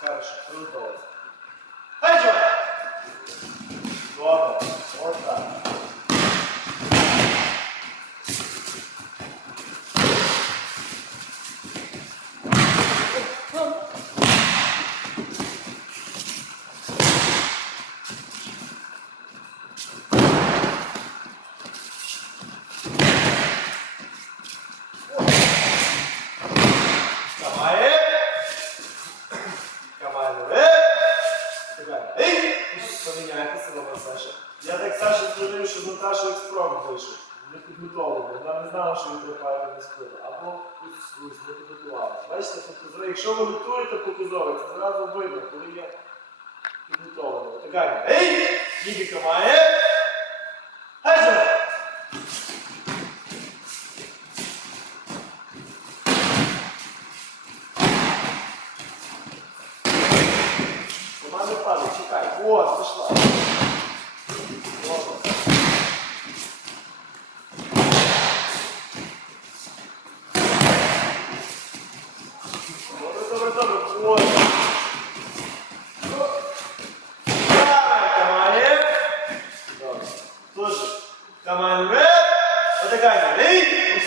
Хорошо, приготувалися. Хай! Добре, Саша. Я так Саша зрозумів, що Наташа експромт вийшов. Не підготовлена. Вона не знала, що він трапає на спину. Або ось не підготувалася. Бачите, тобто, якщо ви готуєте показове, це зразу видно, коли я підготовлений. Така. Ей! Тільки камає. Хай же! Падає, чекай. От, пішла. Come on, Rip. What's the guy name?